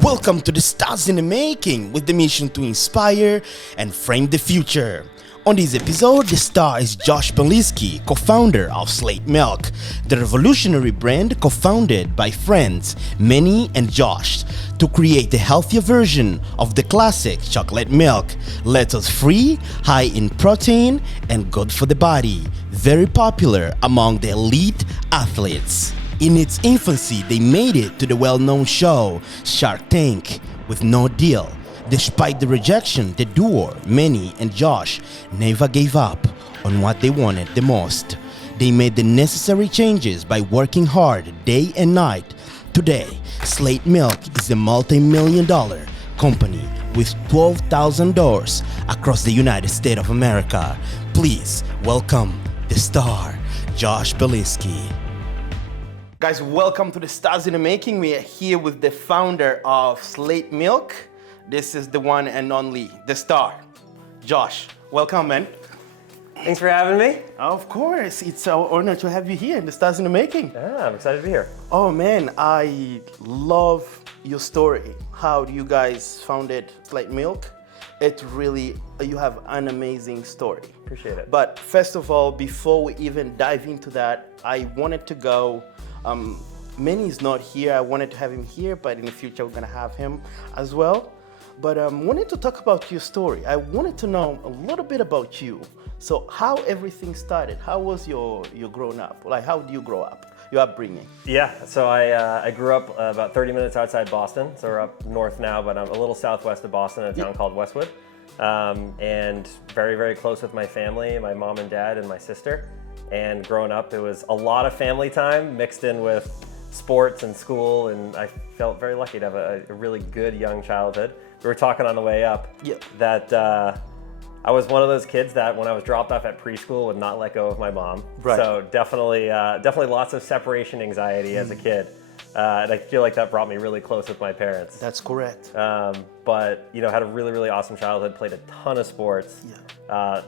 Welcome to the Stars in the Making with the mission to inspire and frame the future. On this episode, the star is Josh Belinsky, co-founder of Slate Milk, the revolutionary brand co-founded by friends Manny and Josh to create a healthier version of the classic chocolate milk, lactose-free, high in protein, and good for the body, very popular among the elite athletes. In its infancy, they made it to the well-known show Shark Tank with no deal. Despite the rejection, the duo, Manny and Josh, never gave up on what they wanted the most. They made the necessary changes by working hard day and night. Today, Slate Milk is a multi-million-dollar company with 12,000 doors across the United States of America. Please welcome the star, Josh Belinsky. Guys, welcome to the Stars in the Making. We are here with the founder of Slate Milk. This is the one and only, the star, Josh. Welcome, man. Thanks for having me. Of course, it's our honor to have you here in the Stars in the Making. Yeah, I'm excited to be here. Oh man, I love your story. How you guys founded Slate Milk. It really, you have an amazing story. Appreciate it. But first of all, before we even dive into that, I wanted to go, Manny's not here. I wanted to have him here, but in the future we're gonna have him as well. But wanted to talk about your story. I wanted to know a little bit about you. So how everything started? How was your growing up? Like, how do you grow up? Your upbringing? Yeah, so I grew up about 30 minutes outside Boston. So we're up north now, but I'm a little southwest of Boston in a town called Westwood. And very, very close with my family, my mom and dad and my sister. And growing up, it was a lot of family time mixed in with sports and school, and I felt very lucky to have a really good young childhood. We were talking on the way up that I was one of those kids that when I was dropped off at preschool would not let go of my mom. Right. So definitely lots of separation anxiety as a kid. And I feel like that brought me really close with my parents. That's correct. But had a really, really awesome childhood, played a ton of sports,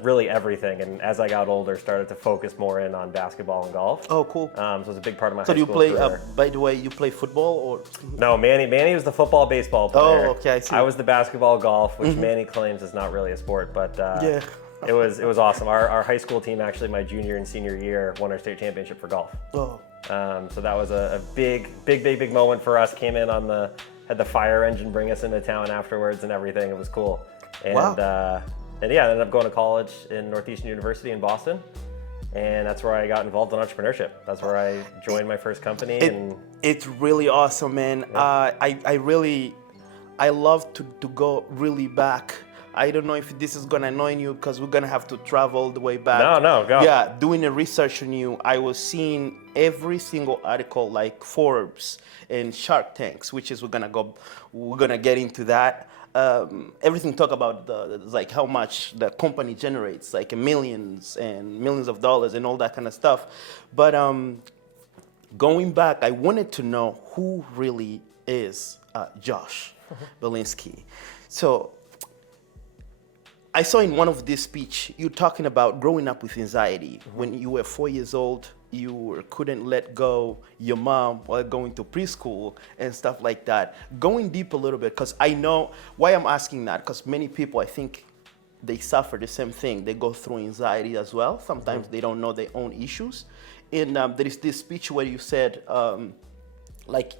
really everything. And as I got older, started to focus more in on basketball and golf. Oh, cool. So it was a big part of my So high do you school play, career. by the way, you play football or? No, Manny was the football, baseball player. Oh, okay, I see. I was the basketball, golf, which Manny claims is not really a sport, but Yeah. it was awesome. Our high school team, actually, my junior and senior year, won our state championship for golf. Oh. So that was a big moment for us. Came in had the fire engine bring us into town afterwards and everything. It was cool. And, Wow. I ended up going to college in Northeastern University in Boston. And that's where I got involved in entrepreneurship. That's where I joined my first company. It's really awesome, man. Yeah. I love to go really back. I don't know if this is gonna annoy you because we're gonna have to travel all the way back. No, go. Yeah, doing the research on you, I was seeing every single article like Forbes and Shark Tanks, which is we're gonna get into that. Everything talk about like how much the company generates, like millions and millions of dollars and all that kind of stuff. But going back, I wanted to know who really is Josh Belinsky. So I saw in one of this speech, you talking about growing up with anxiety. When you were 4 years old, you couldn't let go your mom while going to preschool and stuff like that. Going deep a little bit, because I know why I'm asking that, because many people, I think, they suffer the same thing. They go through anxiety as well. Sometimes they don't know their own issues. And there is this speech where you said, like,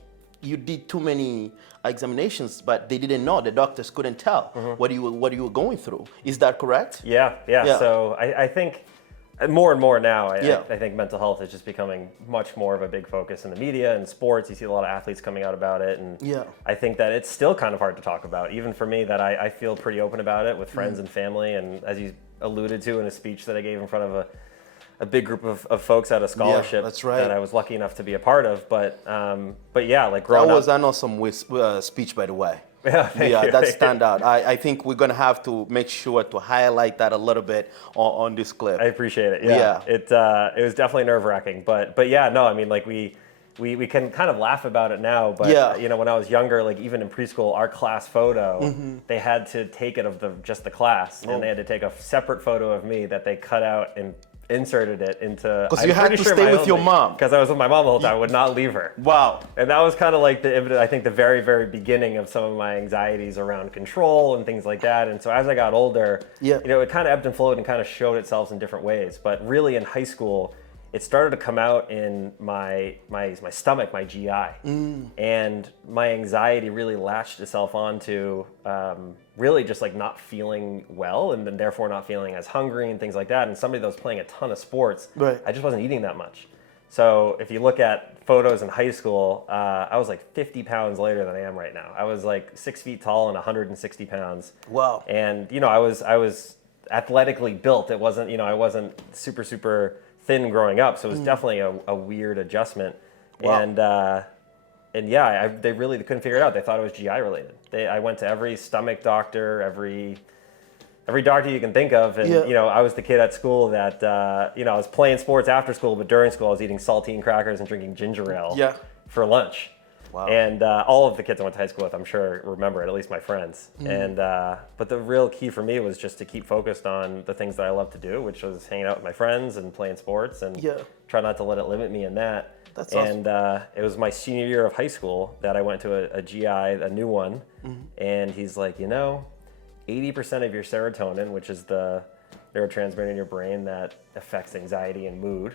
you did too many examinations, but they didn't know. The doctors couldn't tell what you were going through. Is that correct? Yeah. So I think more and more now, I think mental health is just becoming much more of a big focus in the media and sports. You see a lot of athletes coming out about it. And I think that it's still kind of hard to talk about, even for me, that I feel pretty open about it with friends and family. And as you alluded to in a speech that I gave in front of a big group of folks at a scholarship that's right. that I was lucky enough to be a part of. But yeah, like growing up. That was an awesome speech, by the way. Yeah, thank you. That stand out. I think we're gonna have to make sure to highlight that a little bit on this clip. I appreciate it. Yeah. It was definitely nerve-wracking, but yeah, no, I mean, like we can kind of laugh about it now, but when I was younger, like even in preschool, our class photo, they had to take it of just the class, and they had to take a separate photo of me that they cut out and inserted it into. Because you had to stay with your mom. Because I was with my mom the whole time. I would not leave her. Wow. And that was kind of like I think the very, very beginning of some of my anxieties around control and things like that. And so as I got older, it kind of ebbed and flowed and kind of showed itself in different ways. But really in high school, it started to come out in my stomach, my GI. And my anxiety really latched itself onto really just like not feeling well, and then therefore not feeling as hungry and things like that. And somebody that was playing a ton of sports, I just wasn't eating that much. So if you look at photos in high school, I was like 50 pounds lighter than I am right now. I was like 6 feet tall and 160 pounds. Wow. And I was athletically built. It wasn't, I wasn't super thin growing up, so it was definitely a weird adjustment. Wow. And they really couldn't figure it out. They thought it was GI related. I went to every stomach doctor, every doctor you can think of, and I was the kid at school that I was playing sports after school, but during school I was eating saltine crackers and drinking ginger ale for lunch. Wow. And all of the kids I went to high school with, I'm sure, remember it, at least my friends. And but the real key for me was just to keep focused on the things that I love to do, which was hanging out with my friends and playing sports, and try not to let it limit me in that. That's awesome. And it was my senior year of high school that I went to a GI, a new one, and he's like, 80% of your serotonin, which is the neurotransmitter in your brain that affects anxiety and mood,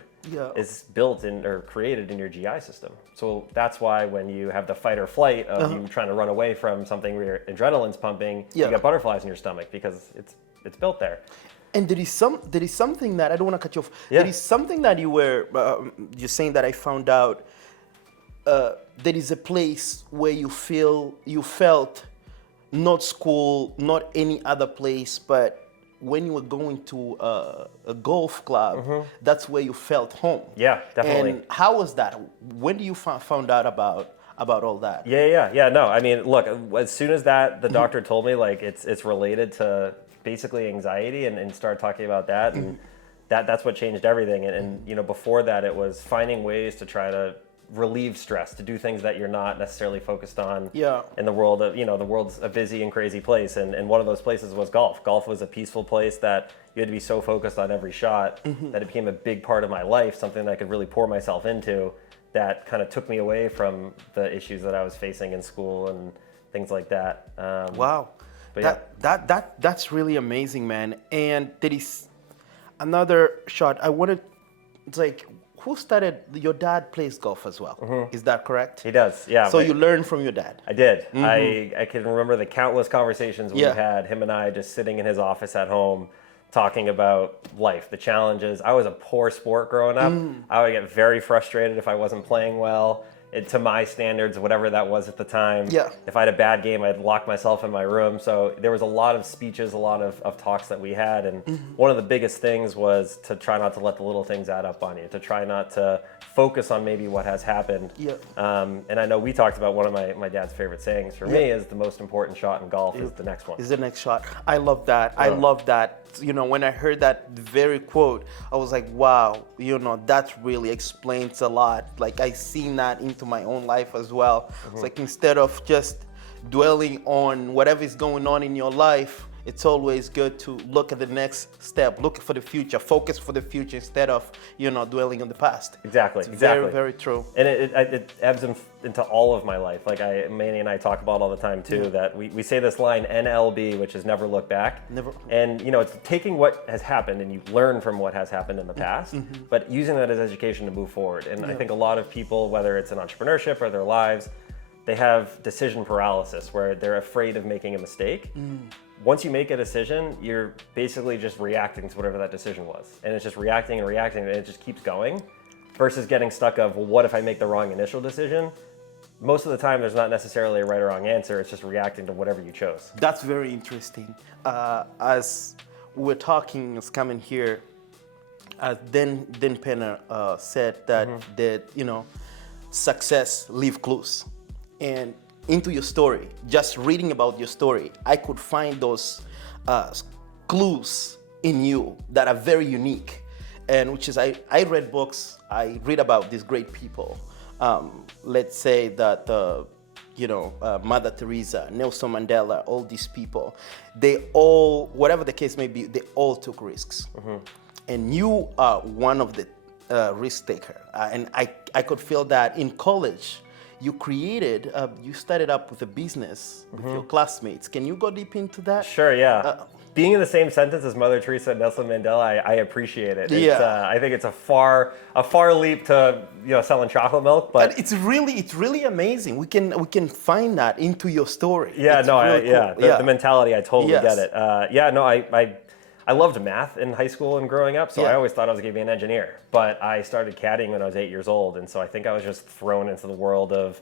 is built in or created in your GI system. So that's why when you have the fight or flight of you trying to run away from something where your adrenaline's pumping, you got butterflies in your stomach because it's built there. And there is something that I don't want to cut you off. There is something that you're saying that I found out. There is a place where you felt not school, not any other place, but when you were going to a golf club, that's where you felt home. Yeah, definitely. And how was that? When do you found out about all that? Yeah. No, I mean, look, as soon as the doctor told me like it's related to basically anxiety and started talking about that, and that's what changed everything. And before that, it was finding ways to try to relieve stress, to do things that you're not necessarily focused on in the world of, the world's a busy and crazy place. And one of those places was golf. Golf was a peaceful place that you had to be so focused on every shot that it became a big part of my life, something that I could really pour myself into, that kind of took me away from the issues that I was facing in school and things like that. Wow. But that's really amazing, man. And there is another shot. It's like, who started? Your dad plays golf as well. Is that correct? He does, yeah. So you learned from your dad. I did. I can remember the countless conversations we had, him and I just sitting in his office at home, talking about life, the challenges. I was a poor sport growing up. I would get very frustrated if I wasn't playing well. To my standards, whatever that was at the time. If I had a bad game, I'd lock myself in my room. So there was a lot of speeches, a lot of talks that we had. And one of the biggest things was to try not to let the little things add up on you, to try not to focus on maybe what has happened. And I know we talked about one of my dad's favorite sayings for me is the most important shot in golf is the next one. Is the next shot. I love that. I love that. When I heard that very quote, I was like, wow, that really explains a lot. Like, I seen that into my own life as well. It's like, instead of just dwelling on whatever is going on in your life, it's always good to look at the next step, look for the future, focus for the future instead of, dwelling on the past. Exactly. Very, very true. And it ebbs into all of my life. Like Manny and I talk about all the time too, that we say this line, NLB, which is never look back. Never. And it's taking what has happened and you learn from what has happened in the past, but using that as education to move forward. And I think a lot of people, whether it's in entrepreneurship or their lives, they have decision paralysis where they're afraid of making a mistake. Once you make a decision, you're basically just reacting to whatever that decision was. And it's just reacting and reacting, and it just keeps going, versus getting stuck of, well, what if I make the wrong initial decision? Most of the time, there's not necessarily a right or wrong answer. It's just reacting to whatever you chose. That's very interesting. As we're talking, it's coming here, Dan Penner said that, success leave clues. And into your story, just reading about your story, I could find those clues in you that are very unique. And which is, I read books, I read about these great people. Let's say that, Mother Teresa, Nelson Mandela, all these people, they all, whatever the case may be, they all took risks. and you are one of the risk taker. And I could feel that in college. You started up with a business with your classmates. Can you go deep into that? Sure, yeah. Being in the same sentence as Mother Teresa and Nelson Mandela, I appreciate it. I think it's a far leap to selling chocolate milk, but it's really amazing. We can find that into your story. Yeah, cool. The mentality, I totally Yes. get it. I loved math in high school and growing up, so I always thought I was going to be an engineer. But I started caddying when I was 8 years old, and so I think I was just thrown into the world of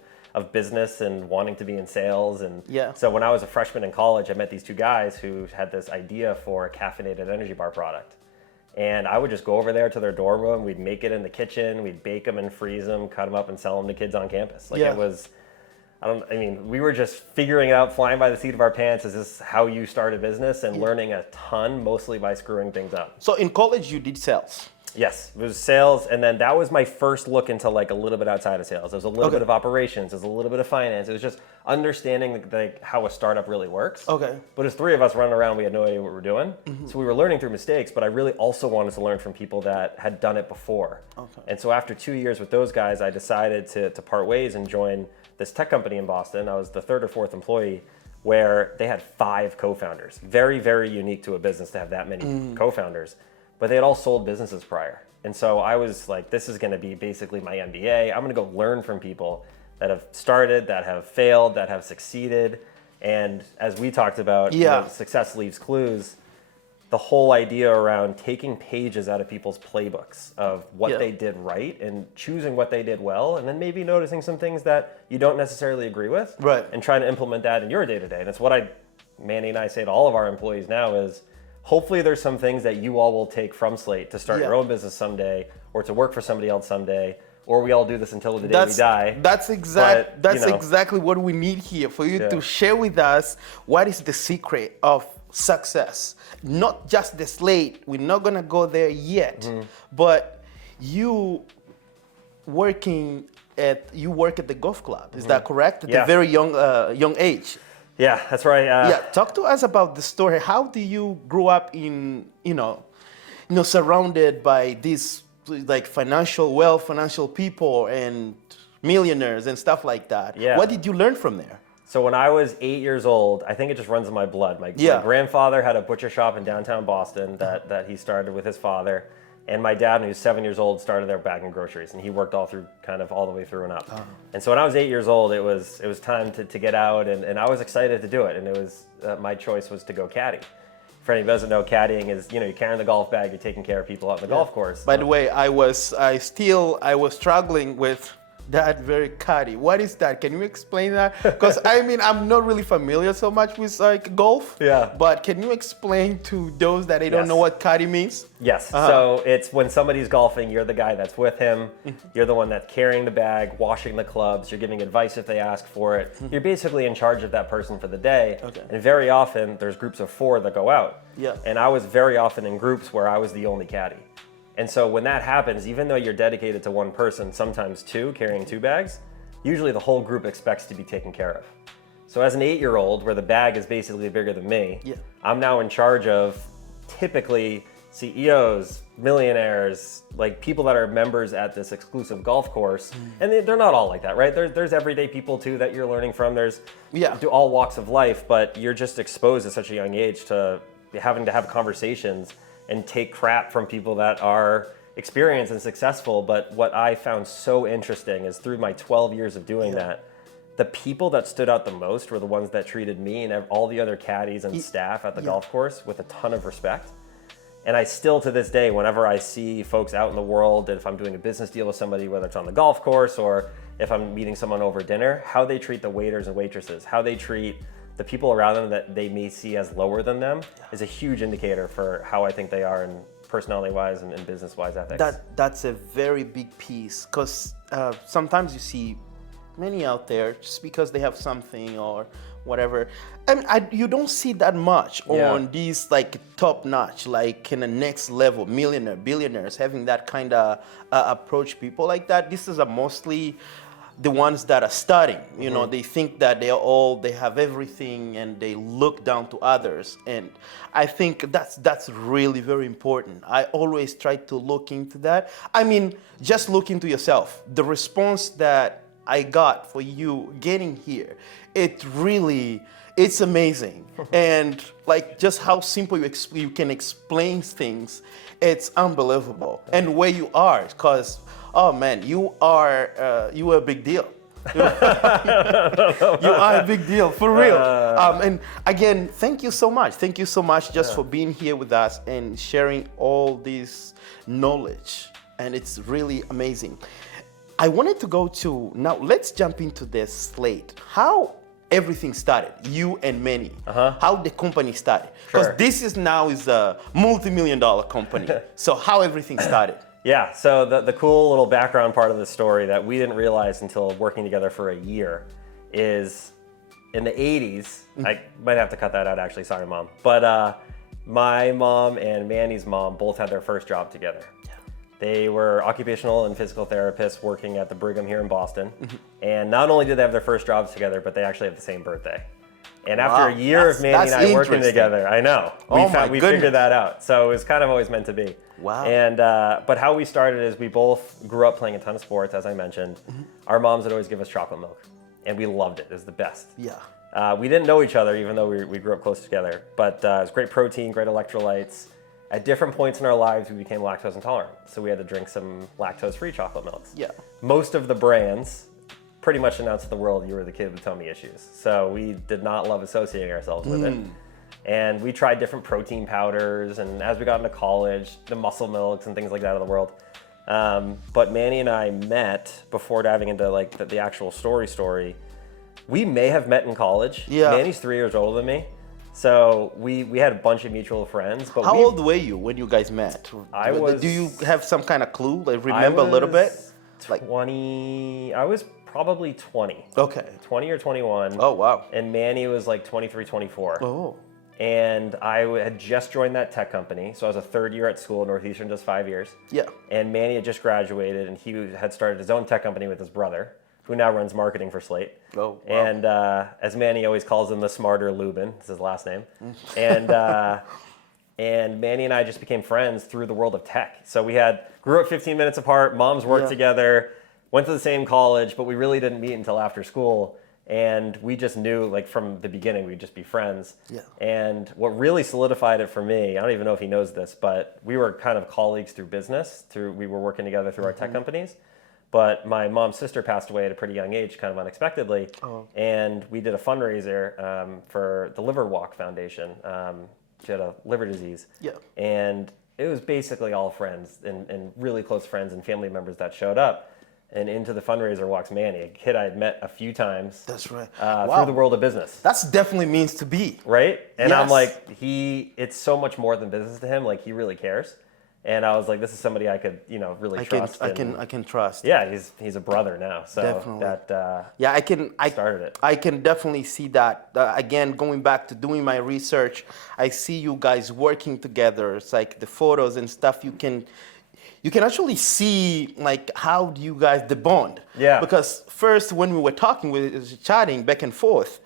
business and wanting to be in sales. And so when I was a freshman in college, I met these two guys who had this idea for a caffeinated energy bar product. And I would just go over there to their dorm room, we'd make it in the kitchen, we'd bake them and freeze them, cut them up and sell them to kids on campus. It was... we were just figuring it out, flying by the seat of our pants. Is this how you start a business? And learning a ton, mostly by screwing things up. So in college, you did sales. Yes, it was sales, and then that was my first look into a little bit outside of sales. There was a little bit of operations, there was a little bit of finance. It was just understanding how a startup really works. Okay. But as three of us running around, we had no idea what we were doing. So we were learning through mistakes, but I really also wanted to learn from people that had done it before. Okay. And so after 2 years with those guys, I decided to part ways and join this tech company in Boston. I was the third or fourth employee, where they had 5 co-founders. Very, very unique to a business to have that many co-founders. But they had all sold businesses prior. And so I was like, this is going to be basically my MBA. I'm going to go learn from people that have started, that have failed, that have succeeded. And as we talked about, success leaves clues. The whole idea around taking pages out of people's playbooks of what they did right and choosing what they did well, and then maybe noticing some things that you don't necessarily agree with, and trying to implement that in your day-to-day. And it's what Manny and I say to all of our employees now is, hopefully there's some things that you all will take from Slate to start your own business someday, or to work for somebody else someday, or we all do this until the day we die. That's exactly what we need here, for you to share with us what is the secret of success. Not just the Slate, we're not gonna go there yet, but you work at the golf club, is that correct? At a very young age. Yeah, that's right. Talk to us about the story. How do you grow up in, surrounded by these financial people and millionaires and stuff like that? Yeah. What did you learn from there? So when I was 8 years old, I think it just runs in my blood. My grandfather had a butcher shop in downtown Boston that he started with his father. And my dad, when he was 7 years old, started there bagging groceries, and he worked all the way through and up. Oh. And so when I was 8 years old, it was time to get out, and I was excited to do it. And it was my choice was to go caddy. For anybody who doesn't know, caddying is you're carrying the golf bag, you're taking care of people out in the golf course. By the way, I was struggling with that very caddy. What is that? Can you explain that? Because I'm not really familiar so much with golf. Yeah. But can you explain to those that they don't know what caddy means? Yes. So it's when somebody's golfing, you're the guy that's with him. You're the one that's carrying the bag, washing the clubs. You're giving advice if they ask for it. You're basically in charge of that person for the day. Okay. And very often there's groups of 4 that go out. Yeah. And I was very often in groups where I was the only caddy. And so when that happens, even though you're dedicated to one person, sometimes 2, carrying 2 bags, usually the whole group expects to be taken care of. So as an 8-year-old, where the bag is basically bigger than me, I'm now in charge of typically CEOs, millionaires, people that are members at this exclusive golf course. And they're not all like that, right? There's everyday people too that you're learning from. There's all walks of life, but you're just exposed at such a young age to having to have conversations and take crap from people that are experienced and successful. But what I found so interesting is through my 12 years of doing that, the people that stood out the most were the ones that treated me and all the other caddies and staff at the golf course with a ton of respect. And I still, to this day, whenever I see folks out in the world, and if I'm doing a business deal with somebody, whether it's on the golf course or if I'm meeting someone over dinner, how they treat the waiters and waitresses, how they treat the people around them that they may see as lower than them is a huge indicator for how I think they are in personality-wise and business-wise ethics. That's a very big piece, because sometimes you see many out there just because they have something or whatever. You don't see that much on these top-notch, in the next level, millionaire, billionaires having that kind of approach people like that. This is a mostly the ones that are studying. You know, they think that they have everything and they look down to others. And I think that's really very important. I always try to look into that. I mean, just look into yourself. The response that I got for you getting here, it's amazing. And like just how simple you can explain things, it's unbelievable. And where you are, because, oh man, you are a big deal. You are a big deal, for real. And again, thank you so much. Thank you so much just for being here with us and sharing all this knowledge. And it's really amazing. I wanted to go to, now let's jump into this Slate. How everything started, you and Manny, how the company started. Because this is a multi-million-dollar company. So how everything started. Yeah, so the cool little background part of the story that we didn't realize until working together for a year is in the 80s, I might have to cut that out actually, sorry mom, but my mom and Manny's mom both had their first job together. They were occupational and physical therapists working at the Brigham here in Boston. And not only did they have their first jobs together, but they actually have the same birthday. And after a year of Manny and I working together, I know, we figured that out. So it was kind of always meant to be. Wow. And but how we started is we both grew up playing a ton of sports, as I mentioned. Our moms would always give us chocolate milk, and we loved it. It was the best. Yeah. We didn't know each other, even though we grew up close together. But it was great protein, great electrolytes. At different points in our lives, we became lactose intolerant. So we had to drink some lactose-free chocolate milks. Yeah. Most of the brands pretty much announced to the world you were the kid with tummy issues. So we did not love associating ourselves with it. And we tried different protein powders, and as we got into college, the muscle milks and things like that of the world. But Manny and I met before diving into like the actual story. We may have met in college. Yeah. Manny's 3 years older than me. So we had a bunch of mutual friends. But how old were you when you guys met? Do you have some kind of clue? Like remember a little bit? 20, I was probably 20. Okay. 20 or 21. Oh, wow. And Manny was like 23, 24. Oh. And I had just joined that tech company. So I was a third year at school, Northeastern, just 5 years. Yeah. And Manny had just graduated, and he had started his own tech company with his brother, who now runs marketing for Slate. Oh, wow. And as Manny always calls him, the smarter Lubin, is his last name. And Manny and I just became friends through the world of tech. So we grew up 15 minutes apart, moms worked together, went to the same college, but we really didn't meet until after school. And we just knew, like from the beginning, we'd just be friends. Yeah. And what really solidified it for me, I don't even know if he knows this, but we were kind of colleagues through business. We were working together through our tech companies. But my mom's sister passed away at a pretty young age, kind of unexpectedly. And we did a fundraiser for the Liver Walk Foundation. She had a liver disease. Yeah. And it was basically all friends and really close friends and family members that showed up. And into the fundraiser walks Manny, a kid I had met a few times. That's right. Through the world of business. That's definitely means to be. Right? And Yes. I'm like, it's so much more than business to him. Like, he really cares. And I was like, this is somebody I could, really trust. I can trust. Yeah, he's a brother now. So Definitely. that I started it. I can definitely see that. Again, going back to doing my research, I see you guys working together. It's like the photos and stuff. You can actually see like how do you guys the bond. Yeah. Because first when we were talking, we were chatting back and forth.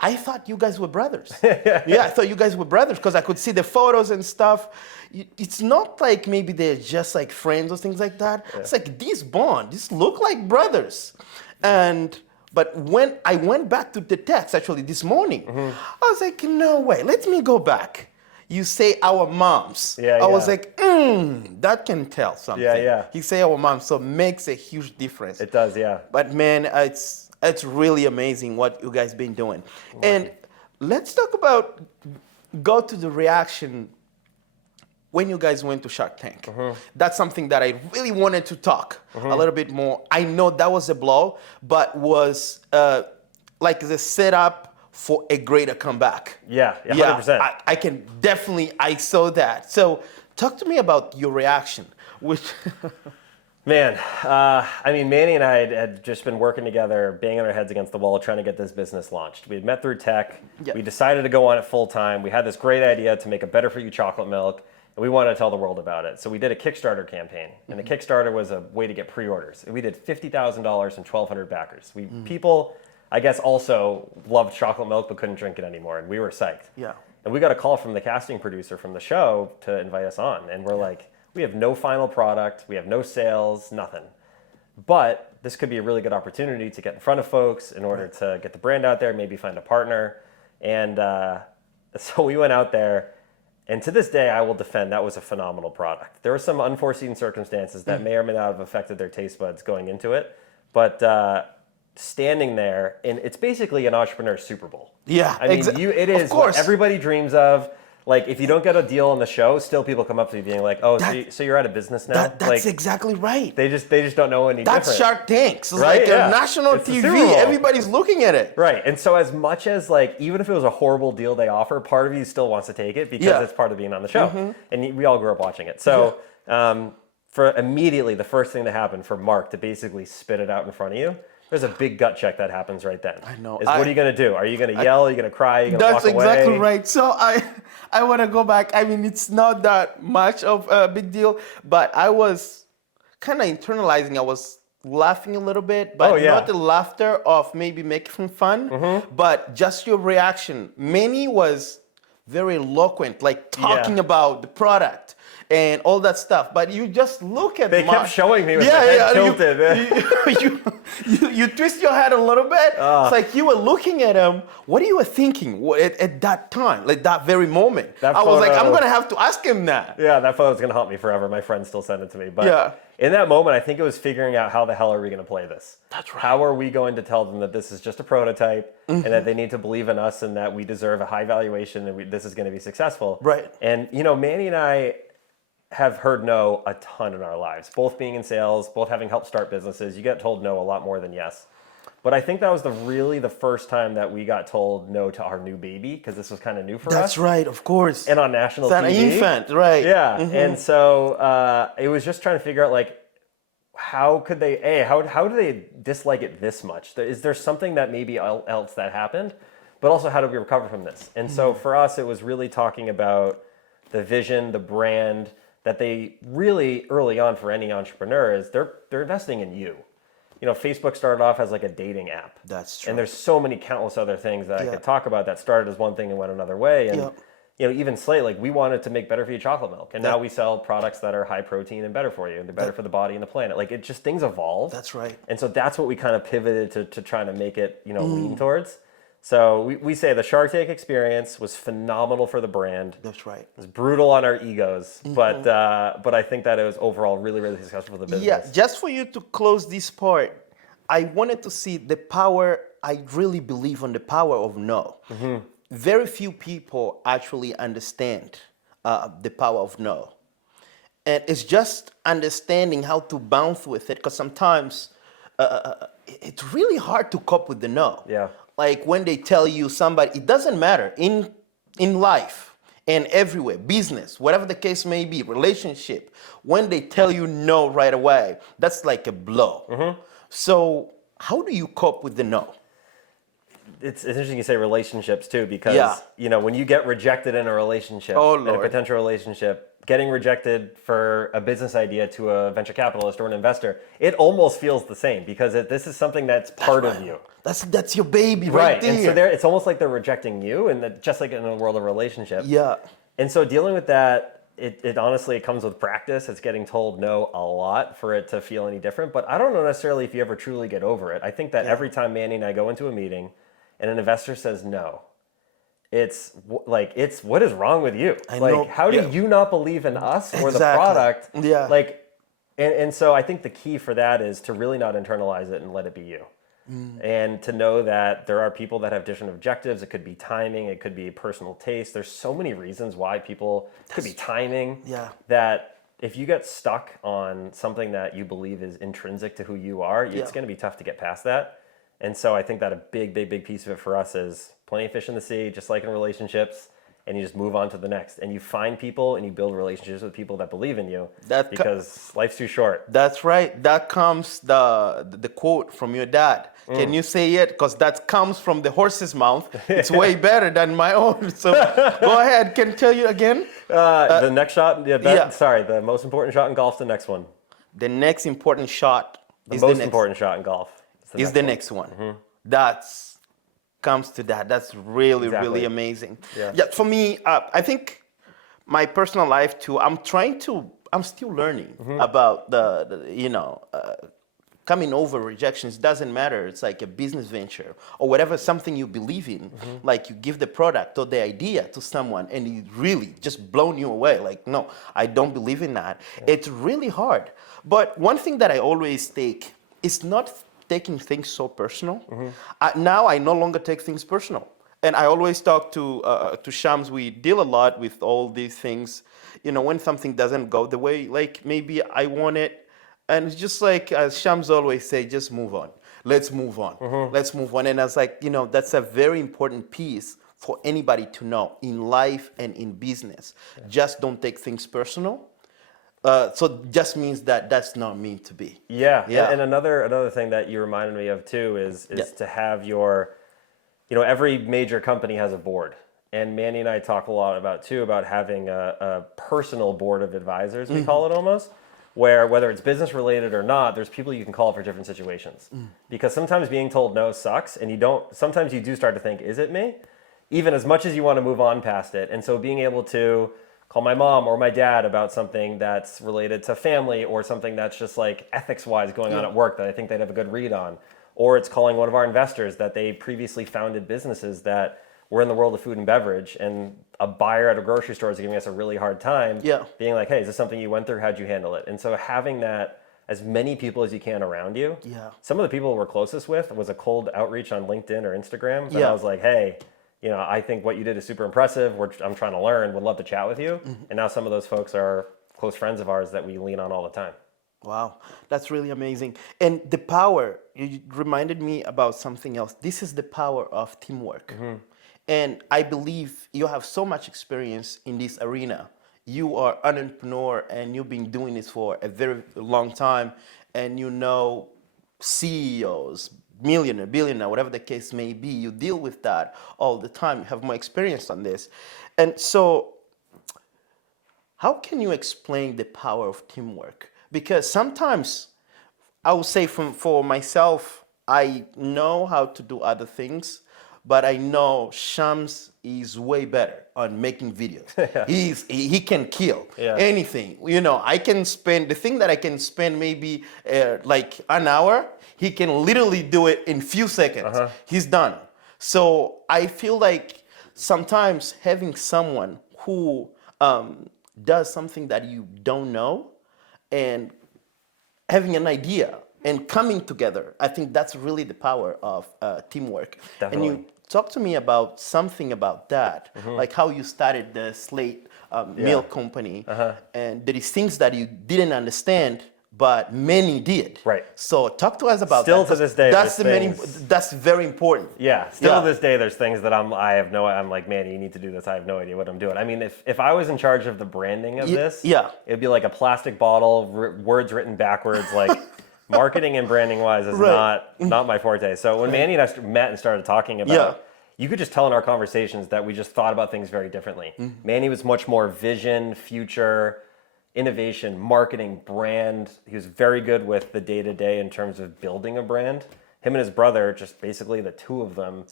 I thought you guys were brothers. Yeah, I thought you guys were brothers because I could see the photos and stuff. It's not like maybe they're just like friends or things like that. Yeah. It's like these look like brothers. But when I went back to the text actually this morning, I was like, no way, let me go back. You say our moms. I was like, that can tell something. Yeah. You say our moms, so it makes a huge difference. It does, yeah. But man, it's really amazing what you guys been doing. Right. And let's talk about, go to the reaction when you guys went to Shark Tank. That's something that I really wanted to talk a little bit more. I know that was a blow, but was like the setup for a greater comeback. Yeah, 100%. I saw that. So talk to me about your reaction. Man, Manny and I had just been working together, banging our heads against the wall, trying to get this business launched. We had met through tech. Yep. We decided to go on it full time. We had this great idea to make a better for you chocolate milk. And we wanted to tell the world about it. So we did a Kickstarter campaign. And the Kickstarter was a way to get pre-orders. We did $50,000 and 1,200 backers. People, I guess, also loved chocolate milk but couldn't drink it anymore. And we were psyched. Yeah. And we got a call from the casting producer from the show to invite us on. And we're like, we have no final product. We have no sales, nothing. But this could be a really good opportunity to get in front of folks in order to get the brand out there, maybe find a partner. And so we went out there. And to this day, I will defend that was a phenomenal product. There were some unforeseen circumstances that may or may not have affected their taste buds going into it. But standing there, and it's basically an entrepreneur Super Bowl. Yeah, I mean, it is what everybody dreams of. Like, if you don't get a deal on the show, still people come up to you being like, "Oh, so you're out of business now?" That's like, exactly right. They just don't know any different. That's Shark Tank. It's right? like a national it's TV. Everybody's looking at it. Right. And so as much as, like, even if it was a horrible deal they offer, part of you still wants to take it because it's part of being on the show. And we all grew up watching it. So for immediately, the first thing that happened for Mark to basically spit it out in front of you, there's a big gut check that happens right then. I know. What are you going to do? Are you going to yell? Are you going to cry? Are you going to walk away? That's exactly right. So I want to go back. I mean, it's not that much of a big deal, but I was kind of internalizing. I was laughing a little bit, but not the laughter of maybe making fun, but just your reaction. Manny was very eloquent, like talking about the product and all that stuff. But you just look at They kept showing me with my head tilted. You twist your head a little bit. It's like you were looking at him. What you were thinking at that time, like that very moment? I was like, I'm going to have to ask him that. Yeah, that photo's going to haunt me forever. My friend still sent it to me. But in that moment, I think it was figuring out how the hell are we going to play this? That's right. How are we going to tell them that this is just a prototype and that they need to believe in us and that we deserve a high valuation and this is going to be successful? Right. And, Manny and I have heard no a ton in our lives, both being in sales, both having helped start businesses. You get told no a lot more than yes. But I think that was really the first time that we got told no to our new baby, because this was kind of new for us. That's right, of course. And on national TV. It's an infant, right. Yeah, and so it was just trying to figure out, like, how do they dislike it this much? Is there something that maybe else that happened? But also, how do we recover from this? And so for us, it was really talking about the vision, the brand, that they really, early on for any entrepreneur is they're investing in you. Facebook started off as like a dating app. That's true. And there's so many countless other things that I could talk about that started as one thing and went another way. And even Slate, like, we wanted to make better for you chocolate milk. And now we sell products that are high protein and better for you. And they're better for the body and the planet. Like, things evolve. That's right. And so that's what we kind of pivoted to trying to make it, lean towards. So we say the Shark Tank experience was phenomenal for the brand. That's right. It was brutal on our egos, but I think that it was overall really, really successful for the business. Yeah, just for you to close this part, I wanted to see the power. I really believe on the power of no. Very few people actually understand the power of no. And it's just understanding how to bounce with it, because sometimes it's really hard to cope with the no. Yeah. Like when they tell you somebody, it doesn't matter in life and everywhere, business, whatever the case may be, relationship, when they tell you no right away, that's like a blow. So how do you cope with the no? It's interesting you say relationships too, because when you get rejected in a relationship, in a potential relationship, getting rejected for a business idea to a venture capitalist or an investor, it almost feels the same, because this is something that's part of you. That's your baby right there. And so it's almost like they're rejecting you, and just like in the world of relationship. Yeah. And so dealing with that, it honestly, it comes with practice. It's getting told no a lot for it to feel any different. But I don't know necessarily if you ever truly get over it. I think that every time Manny and I go into a meeting and an investor says no, it's what is wrong with you? How do you not believe in us or the product? Yeah. And so I think the key for that is to really not internalize it and let it be you. And to know that there are people that have different objectives. It could be timing. It could be personal taste. There's so many reasons why people, it could be timing. Yeah. That if you get stuck on something that you believe is intrinsic to who you are, it's going to be tough to get past that. And so I think that a big piece of it for us is plenty of fish in the sea, just like in relationships. and you just move on to the next. And you find people and you build relationships with people that believe in you because life's too short. That's right. That comes the quote from your dad. Can you say it? Because that comes from the horse's mouth. It's way better than my own. So go ahead. Can I tell you again? The next shot, sorry, the most important shot in golf is the next one. The next important shot is the most important shot in golf is the next one. That's comes to that. That's really, really amazing. Yeah, for me, I think my personal life too, I'm still learning about coming over rejections. Doesn't matter. It's like a business venture or whatever, something you believe in. Like you give the product or the idea to someone and it really just blown you away. Like, no, I don't believe in that. It's really hard. But one thing that I always take is not taking things so personal. Now I no longer take things personal. And I always talk to Shams. We deal a lot with all these things. When something doesn't go the way, like maybe I want it, and it's just like, as Shams always say, just move on. Let's move on. Let's move on. And I was like, that's a very important piece for anybody to know in life and in business. Just don't take things personal. So just means that that's not meant to be. Yeah. And another thing that you reminded me of too is to have your, every major company has a board. And Manny and I talk a lot about having a personal board of advisors, we call it almost, where whether it's business related or not, there's people you can call for different situations. Because sometimes being told no sucks, and sometimes you do start to think, is it me? Even as much as you want to move on past it. And so being able to call my mom or my dad about something that's related to family or something that's just like ethics-wise going on at work that I think they'd have a good read on. Or it's calling one of our investors that they previously founded businesses that were in the world of food and beverage, and a buyer at a grocery store is giving us a really hard time, being like, hey, is this something you went through? How'd you handle it? And so having that, as many people as you can around you. Some of the people we're closest with was a cold outreach on LinkedIn or Instagram. But I was like, hey, I think what you did is super impressive. I'm trying to learn, would love to chat with you. And now some of those folks are close friends of ours that we lean on all the time. Wow, that's really amazing. And the power, you reminded me about something else. This is the power of teamwork. And I believe you have so much experience in this arena. You are an entrepreneur and you've been doing this for a very long time, and CEOs, millionaire, billionaire, whatever the case may be, you deal with that all the time. You have more experience on this. And so how can you explain the power of teamwork? Because sometimes I would say for myself, I know how to do other things, but I know Shams is way better on making videos. He can kill anything. I can spend, the thing that I can spend maybe like an hour, he can literally do it in few seconds. He's done. So I feel like sometimes having someone who does something that you don't know and having an idea and coming together, I think that's really the power of teamwork. Definitely. And you talk to me about something about that, like how you started the Slate Milk company, and there is things that you didn't understand, but many did. Right. So talk to us about Still that. to this day, That's very important. Yeah. Still to this day, there's things that I'm like, Manny, you need to do this. I have no idea what I'm doing. I mean, if I was in charge of the branding of this, it'd be like a plastic bottle, words written backwards, like. Marketing and branding wise is not my forte. So when Manny and I met and started talking about, you could just tell in our conversations that we just thought about things very differently. Manny was much more vision, future, innovation, marketing, brand. He was very good with the day-to-day in terms of building a brand. Him and his brother, just basically the two of them,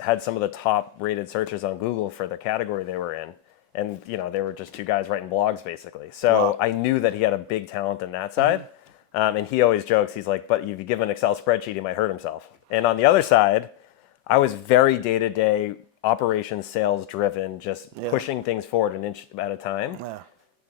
had some of the top rated searches on Google for the category they were in. And they were just two guys writing blogs basically. So I knew that he had a big talent in that side. And he always jokes, he's like, but if you give him an Excel spreadsheet, he might hurt himself. And on the other side, I was very day-to-day operations, sales driven, just pushing things forward an inch at a time.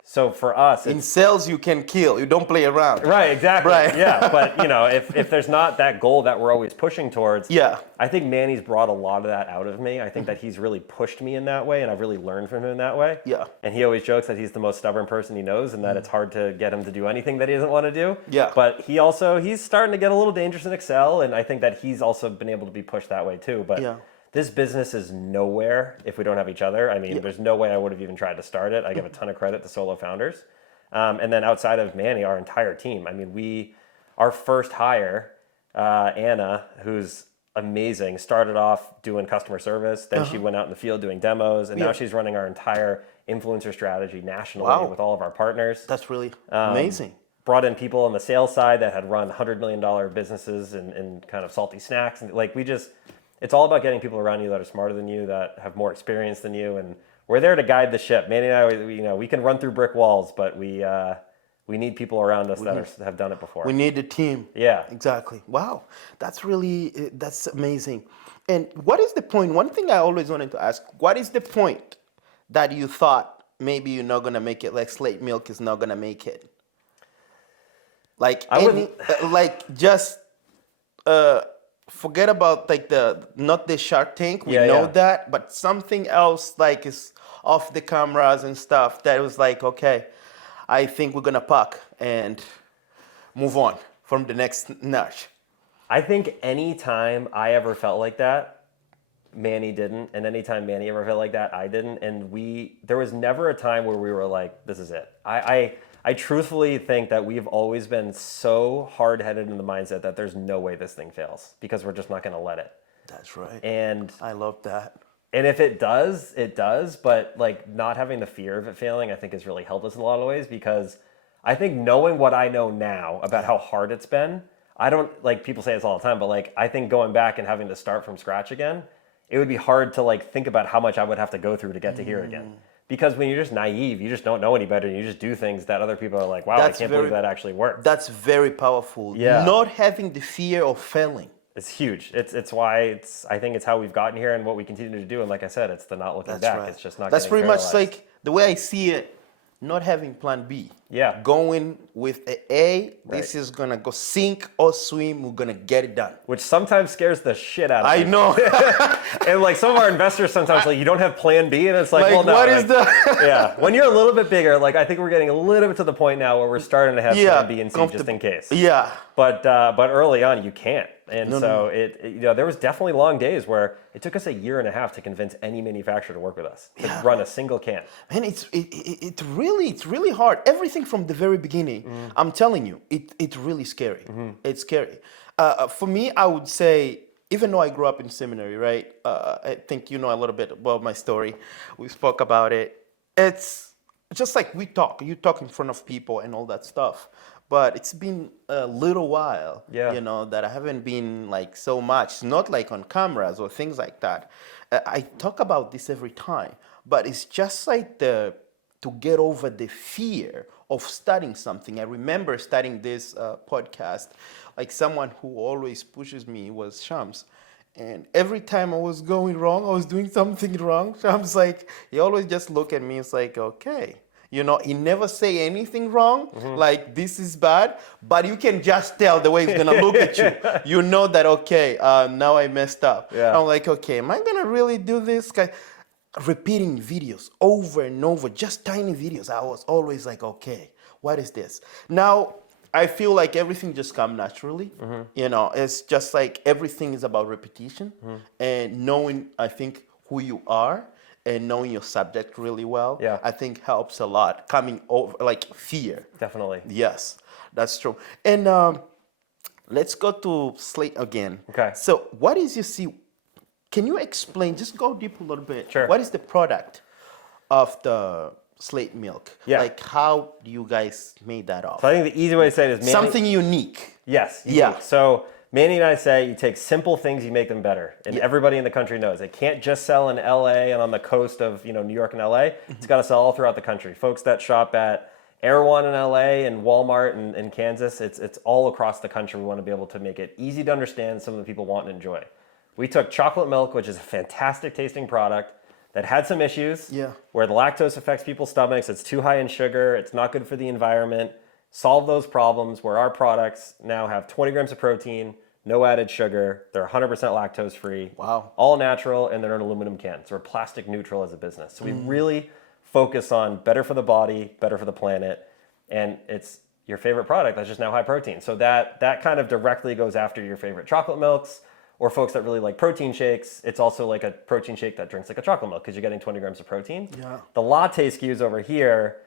So for us, in sales, you can kill. You don't play around. Right, exactly. Right. Yeah, but if there's not that goal that we're always pushing towards, I think Manny's brought a lot of that out of me. I think that he's really pushed me in that way, and I've really learned from him in that way. And he always jokes that he's the most stubborn person he knows, and that it's hard to get him to do anything that he doesn't want to do. But he's starting to get a little dangerous in Excel, and I think that he's also been able to be pushed that way too. But this business is nowhere if we don't have each other. I mean, there's no way I would have even tried to start it. I give a ton of credit to solo founders. And then outside of Manny, our entire team. I mean, our first hire, Anna, who's amazing, started off doing customer service. Then she went out in the field doing demos. And now she's running our entire influencer strategy nationally with all of our partners. That's really amazing. Brought in people on the sales side that had run $100 million businesses in kind of salty snacks. And like, it's all about getting people around you that are smarter than you, that have more experience than you. And we're there to guide the ship. Manny and I, we can run through brick walls, but we need people around us that have done it before. We need a team. Yeah. Exactly. Wow. That's amazing. And what is the point? One thing I always wanted to ask, what is the point that you thought maybe you're not going to make it, like Slate Milk is not going to make it? Like, forget about like not the Shark Tank, we know that, but something else like is off the cameras and stuff that was like, okay, I think we're gonna pack and move on from the next notch. I think anytime I ever felt like that, Manny didn't, and anytime Manny ever felt like that, I didn't, and there was never a time where we were like, this is it. I truthfully think that we've always been so hard-headed in the mindset that there's no way this thing fails, because we're just not going to let it. That's right. And I love that. And if it does, it does. But like, not having the fear of it failing, I think has really helped us in a lot of ways, because I think knowing what I know now about how hard it's been, I don't, like, people say this all the time, but like, I think going back and having to start from scratch again, it would be hard to like think about how much I would have to go through to get to here again. Because when you're just naive, you just don't know any better, and you just do things that other people are like, wow, I can't believe that actually worked. That's very powerful. Yeah. Not having the fear of failing. It's huge. It's why I think it's how we've gotten here and what we continue to do. And like I said, it's the not looking back. Right. It's just not That's getting pretty paralyzed. much like the way I see it, not having plan B. Yeah. Going with A, this is going to go sink or swim, we're going to get it done. Which sometimes scares the shit out of me. I know. And like some of our investors sometimes like, you don't have plan B, and it's like well, no. What is the... Yeah. When you're a little bit bigger, like I think we're getting a little bit to the point now where we're starting to have plan B and C just in case. Yeah. But early on you can't. And there was definitely long days where it took us 1.5 years to convince any manufacturer to work with us to run a single can. And it's really hard. Everything from the very beginning. I'm telling you, it's really scary. It's scary. For me, I would say, even though I grew up in seminary, right? I think you know a little bit about my story. We spoke about it. It's just like you talk in front of people and all that stuff. But it's been a little while, that I haven't been like so much, not like on cameras or things like that. I talk about this every time, but it's just like to get over the fear of starting something. I remember starting this podcast, like someone who always pushes me was Shams. And every time I was going wrong, I was doing something wrong, Shams he always just look at me, it's like, okay. He never say anything wrong, like this is bad, but you can just tell the way he's gonna look at you. You know that, okay, now I messed up. Yeah. I'm like, okay, am I gonna really do this? Repeating videos over and over, just tiny videos. I was always like, okay, what is this? Now, I feel like everything just comes naturally. It's just like everything is about repetition and knowing, I think, who you are. And knowing your subject really well, I think helps a lot. Coming over, like fear. Definitely. Yes, that's true. And let's go to Slate again. Okay. So what is can you explain, just go deep a little bit. Sure. What is the product of the Slate Milk? Yeah. Like how do you guys made that up? So I think the easy way to say it is something unique. Yes. Unique. Yeah. So Manny and I say you take simple things, you make them better. And everybody in the country knows. It can't just sell in LA and on the coast of New York and LA. It's got to sell all throughout the country. Folks that shop at Erewhon in LA and Walmart in Kansas, it's all across the country. We want to be able to make it easy to understand, something that people want and enjoy. We took chocolate milk, which is a fantastic tasting product that had some issues where the lactose affects people's stomachs. It's too high in sugar. It's not good for the environment. Solve those problems where our products now have 20 grams of protein, no added sugar. They're 100% lactose free. Wow. All natural, and they're in aluminum cans. So we're plastic neutral as a business. So we really focus on better for the body, better for the planet, and it's your favorite product that's just now high protein. So that kind of directly goes after your favorite chocolate milks or folks that really like protein shakes, it's also like a protein shake that drinks like a chocolate milk because you're getting 20 grams of protein. Yeah. The latte SKUs over here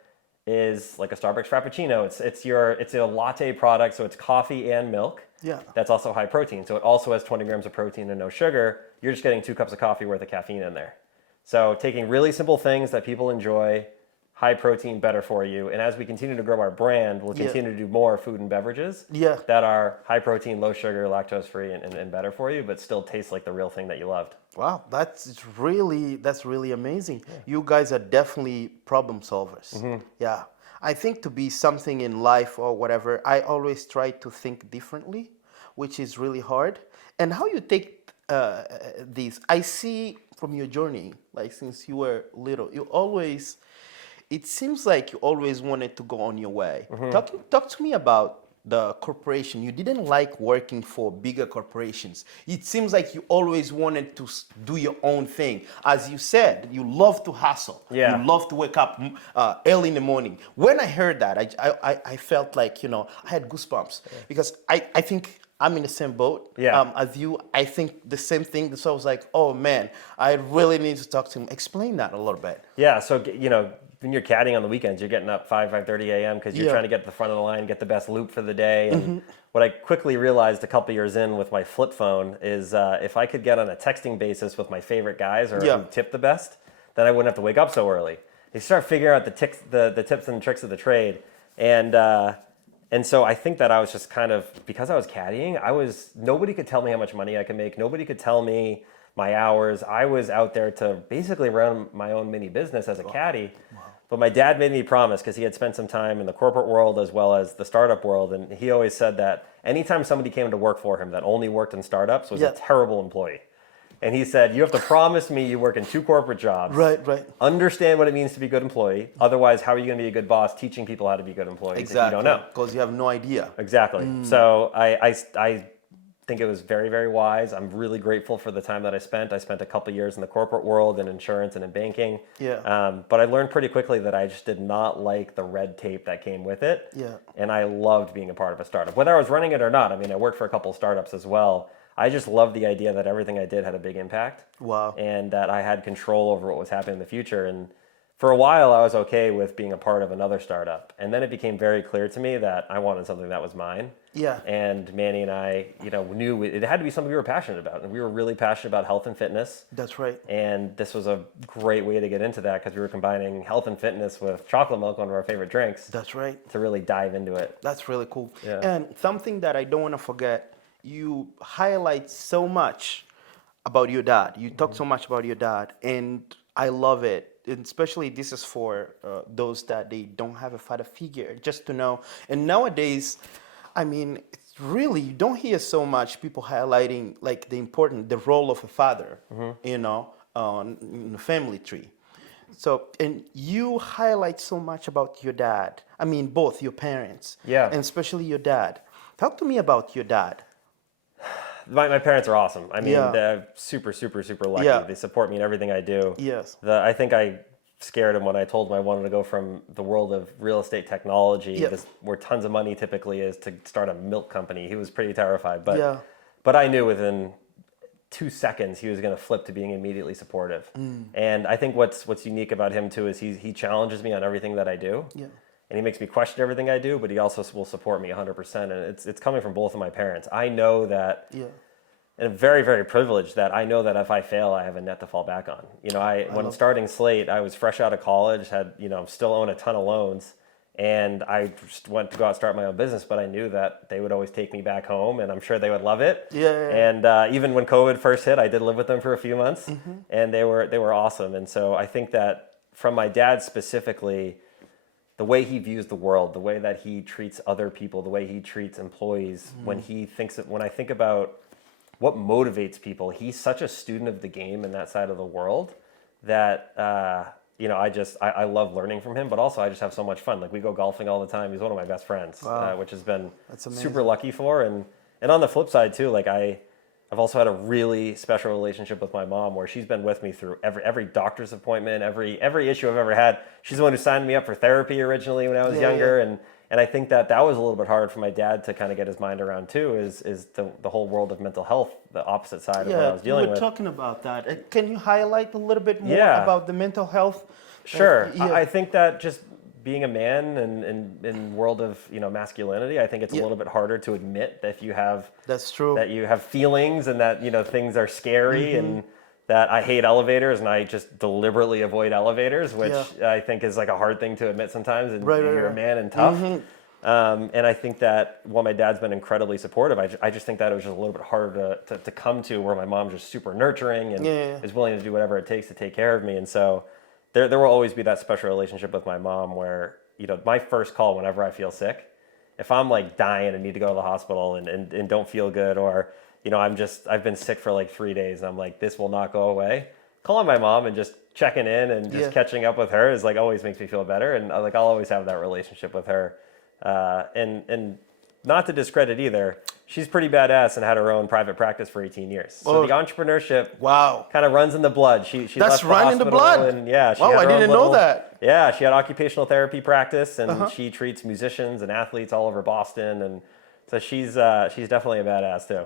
is like a Starbucks Frappuccino. It's a latte product, so it's coffee and milk. Yeah. That's also high protein. So it also has 20 grams of protein and no sugar. You're just getting 2 cups of coffee worth of caffeine in there. So taking really simple things that people enjoy, high protein, better for you. And as we continue to grow our brand, we'll continue to do more food and beverages that are high protein, low sugar, lactose free, and better for you, but still taste like the real thing that you loved. Wow, that's really amazing. Yeah. You guys are definitely problem solvers. Mm-hmm. Yeah. I think to be something in life or whatever, I always try to think differently, which is really hard. And how you take these, I see from your journey, like since you were little, it seems like you always wanted to go on your way. Mm-hmm. Talk to me about the corporation. You didn't like working for bigger corporations. It seems like you always wanted to do your own thing. As you said, you love to hustle. Yeah. You love to wake up early in the morning. When I heard that, I felt like, I had goosebumps because I think I'm in the same boat as you. I think the same thing. So I was like, oh man, I really need to talk to him. Explain that a little bit. Yeah, so, when you're caddying on the weekends, you're getting up 5:30 a.m. because you're trying to get to the front of the line, get the best loop for the day. And what I quickly realized a couple years in with my flip phone is if I could get on a texting basis with my favorite guys or who tip the best, then I wouldn't have to wake up so early. You start figuring out the tips and tricks of the trade. And so I think that I was just kind of, because I was caddying, nobody could tell me how much money I could make. Nobody could tell me my hours. I was out there to basically run my own mini business as a caddy. Wow. But my dad made me promise, because he had spent some time in the corporate world as well as the startup world. And he always said that anytime somebody came to work for him that only worked in startups was a terrible employee. And he said, you have to promise me you work in 2 corporate jobs. Right. Understand what it means to be a good employee. Otherwise, how are you going to be a good boss teaching people how to be good employees if you don't know? Because you have no idea. Exactly. So I think it was very, very wise. I'm really grateful for the time that I spent. I spent a couple of years in the corporate world in insurance and in banking. Yeah. But I learned pretty quickly that I just did not like the red tape that came with it. Yeah. And I loved being a part of a startup. Whether I was running it or not, I worked for a couple of startups as well. I just loved the idea that everything I did had a big impact. Wow. And that I had control over what was happening in the future. And for a while, I was okay with being a part of another startup. And then it became very clear to me that I wanted something that was mine. Yeah. And Manny and I, knew it had to be something we were passionate about. And we were really passionate about health and fitness. That's right. And this was a great way to get into that because we were combining health and fitness with chocolate milk, one of our favorite drinks. That's right. To really dive into it. That's really cool. Yeah. And something that I don't want to forget, you highlight so much about your dad. You talk so much about your dad, and I love it. And especially this is for those that they don't have a father figure, just to know. And nowadays, it's really, you don't hear so much people highlighting like the role of a father, in the family tree. So, and you highlight so much about your dad. Both your parents, and especially your dad. Talk to me about your dad. My parents are awesome. They're super, super, super lucky. Yeah. They support me in everything I do. Yes. I think I scared him when I told him I wanted to go from the world of real estate technology, where tons of money typically is, to start a milk company. He was pretty terrified. But I knew within 2 seconds he was going to flip to being immediately supportive. And I think what's unique about him too is he challenges me on everything that I do. Yeah. And he makes me question everything I do, but he also will support me 100%. And it's coming from both of my parents. I know that, and I'm very, very privileged that I know that if I fail, I have a net to fall back on. When starting Slate, I was fresh out of college, still own a ton of loans. And I just went to go out and start my own business, but I knew that they would always take me back home, and I'm sure they would love it. And even when COVID first hit, I did live with them for a few months, and they were awesome. And so I think that from my dad specifically, the way he views the world, the way that he treats other people, the way he treats employees, when I think about what motivates people, he's such a student of the game in that side of the world that, I love learning from him, but also I just have so much fun. Like, we go golfing all the time. He's one of my best friends, which has been super lucky for. And on the flip side too, like I've also had a really special relationship with my mom, where she's been with me through every doctor's appointment, every issue I've ever had. She's the one who signed me up for therapy originally when I was younger, And I think that was a little bit hard for my dad to kind of get his mind around too, is the whole world of mental health, the opposite side of what I was dealing with. Yeah, we were talking about that. Can you highlight a little bit more about the mental health? Sure. I think that just being a man and in world of masculinity, I think it's a little bit harder to admit that if you have that you have feelings and that things are scary and that I hate elevators and I just deliberately avoid elevators, which I think is like a hard thing to admit sometimes. And you're a man and tough. And I think that while my dad's been incredibly supportive, I just think that it was just a little bit harder to come to, where my mom's just super nurturing and is willing to do whatever it takes to take care of me. And so there will always be that special relationship with my mom where, my first call whenever I feel sick, if I'm like dying and need to go to the hospital and don't feel good, or, I've been sick for like 3 days and I'm like, this will not go away. Calling my mom and just checking in and just catching up with her is like always makes me feel better. And I'll always have that relationship with her. And not to discredit either, she's pretty badass and had her own private practice for 18 years. So the entrepreneurship kind of runs in the blood. She That's running the blood. And she I didn't know that. Yeah, she had occupational therapy practice, and she treats musicians and athletes all over Boston, and so she's definitely a badass too.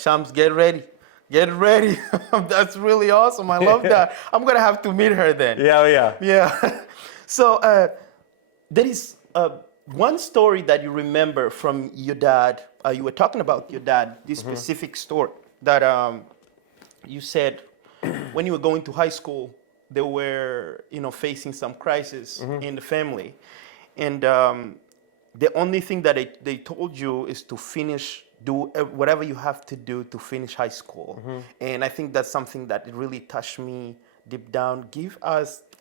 Shams, get ready. Get ready. That's really awesome. I love that. I'm gonna have to meet her then. Yeah. So there is one story that you remember from your dad. You were talking about your dad, this specific story that you said when you were going to high school, they were, facing some crisis in the family. And the only thing that they told you is to do whatever you have to do to finish high school. And I think that's something that really touched me deep down.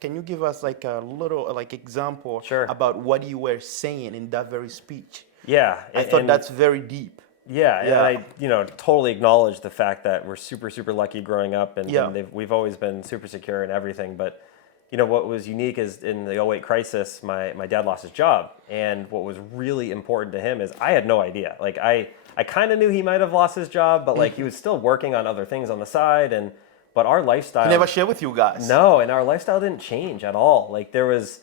Can you give us like a little example about what you were saying in that very speech? Yeah. I thought that's very deep. Yeah, and I totally acknowledge the fact that we're super, super lucky growing up, and we've always been super secure in everything. But what was unique is in the '08 crisis, my dad lost his job, and what was really important to him is I had no idea. Like I kind of knew he might have lost his job, but like he was still working on other things on the side, but our lifestyle. He never shared with you guys. No, and our lifestyle didn't change at all. Like there's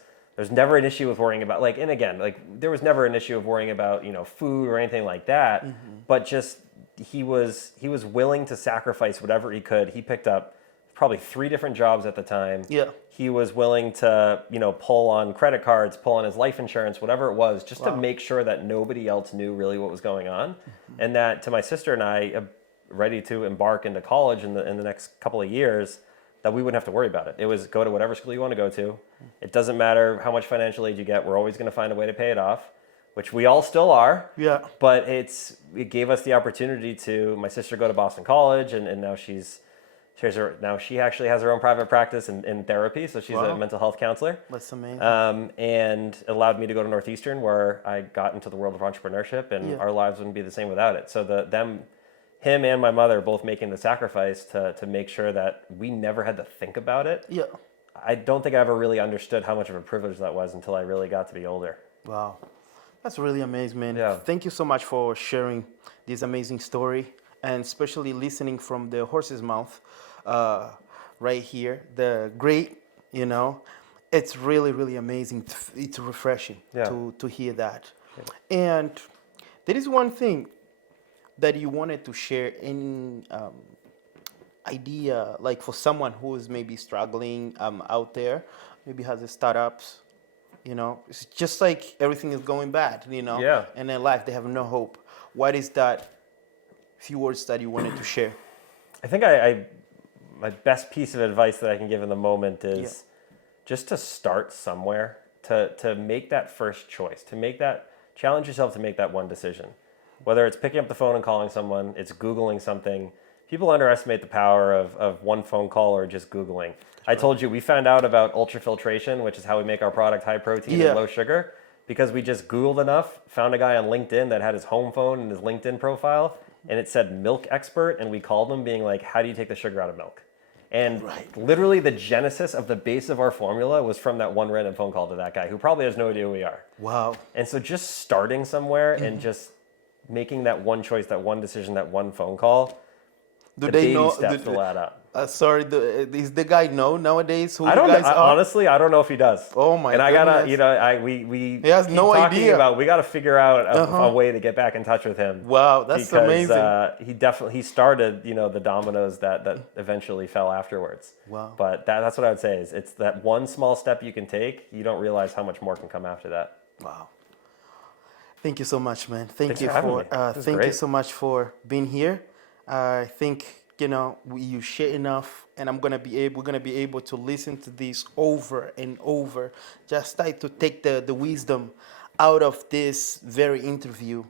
never an issue with worrying about there was never an issue of worrying about food or anything like that. But just he was willing to sacrifice whatever he could. He picked up probably 3 different jobs at the time. Yeah. He was willing to pull on credit cards, pull on his life insurance, whatever it was, just to make sure that nobody else knew really what was going on, and that to my sister and I, ready to embark into college in the next couple of years, that we wouldn't have to worry about it. It was go to whatever school you want to go to. It doesn't matter how much financial aid you get. We're always going to find a way to pay it off, which we all still are. Yeah. But it gave us the opportunity to, my sister go to Boston College, and now she actually has her own private practice in therapy. So she's a mental health counselor. That's amazing. And allowed me to go to Northeastern, where I got into the world of entrepreneurship, and our lives wouldn't be the same without it. So him and my mother both making the sacrifice to make sure that we never had to think about it. Yeah. I don't think I ever really understood how much of a privilege that was until I really got to be older. Wow. That's really amazing, man. Yeah. Thank you so much for sharing this amazing story, and especially listening from the horse's mouth right here. The great, it's really, really amazing. It's refreshing to hear that. Yeah. And there is one thing that you wanted to share, any idea, like for someone who is maybe struggling out there, maybe has a startups, it's just like everything is going bad, and in life they have no hope. What is that few words that you wanted to share? I think my best piece of advice that I can give in the moment is just to start somewhere, to make that first choice, challenge yourself to make that one decision. Whether it's picking up the phone and calling someone, it's Googling something. People underestimate the power of one phone call or just Googling. I told you, we found out about ultrafiltration, which is how we make our product high protein and low sugar, because we just Googled enough, found a guy on LinkedIn that had his home phone and his LinkedIn profile, and it said milk expert, and we called them being like, how do you take the sugar out of milk? And literally the genesis of the base of our formula was from that one random phone call to that guy who probably has no idea who we are. Wow. And so just starting somewhere and just making that one choice, that one decision, that one phone call, do they know? Steps will add up. Sorry, is the guy know nowadays who I don't you guys know. are? Honestly, I don't know if he does. Oh my And I gotta, goodness. we He has keep no talking idea. about, we gotta figure out a way to get back in touch with him. Wow, that's amazing. He started, the dominoes that eventually fell afterwards. Wow. But that's what I would say is it's that one small step you can take. You don't realize how much more can come after that. Wow. Thank you so much, man. Thanks for having me. Thank you so much for being here. I think you share enough, and we're gonna be able to listen to this over and over. Just try to take the wisdom out of this very interview.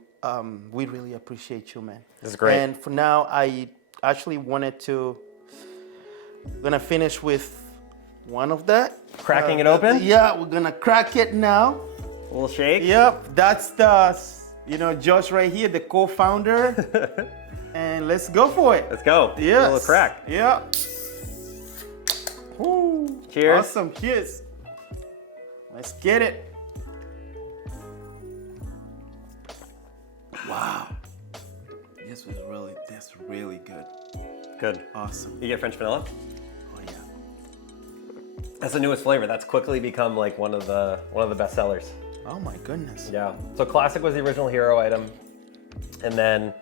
We really appreciate you, man. This is great. And for now, I actually wanted to gonna finish with one of that. Cracking it open? Yeah, we're gonna crack it now. A little shake? Yep, that's Josh right here, the co-founder. And let's go for it. Let's go. Yes. A little crack. Yeah. Woo. Cheers. Awesome. Cheers. Let's get it. Wow. That's really good. Good. Awesome. You get French vanilla? Oh yeah. That's the newest flavor. That's quickly become like one of the best sellers. Oh my goodness. Yeah. So classic was the original hero item, and then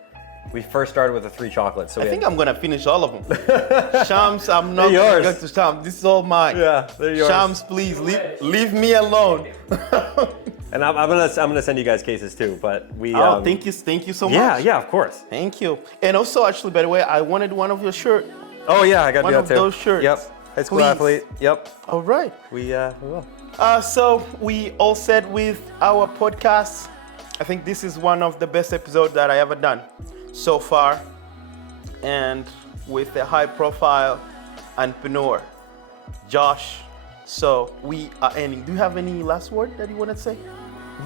we first started with the 3 chocolates. So I think I'm gonna finish all of them. Shams, I'm not They're gonna yours. go to Shams. This is all mine. Yeah, they're yours. Shams, please leave me alone. And I'm gonna send you guys cases too. But we. Thank you so much. Yeah, of course. Thank you. And also, actually, by the way, I wanted one of your shirts. Oh yeah, I got One you of that too. those shirts. Yep. High school Please. athlete. Yep. All right. We will. So we all said with our podcast, I think this is one of the best episodes that I ever done so far, and with a high-profile entrepreneur, Josh. So we are ending. Do you have any last word that you want to say?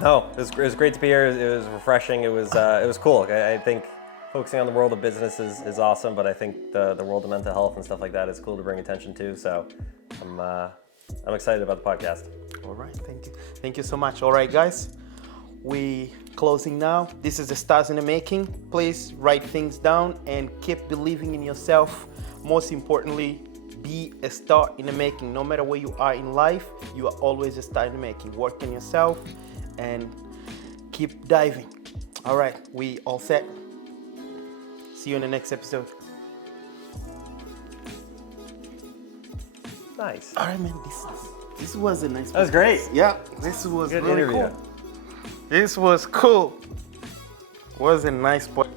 No, it was great to be here. It was refreshing. It was cool. I think focusing on the world of business is awesome, but I think the world of mental health and stuff like that is cool to bring attention to. So I'm excited about the podcast. All right, thank you so much. All right, guys, we closing now. This is the Stars in the Making. Please write things down and keep believing in yourself. Most importantly, be a star in the making. No matter where you are in life, you are always a star in the making. Work on yourself and keep diving. All right, we all set. See you in the next episode. Nice. All right, man. This was a nice. That was great. Yeah, this was Good really interview. cool. This was cool. Was a nice point.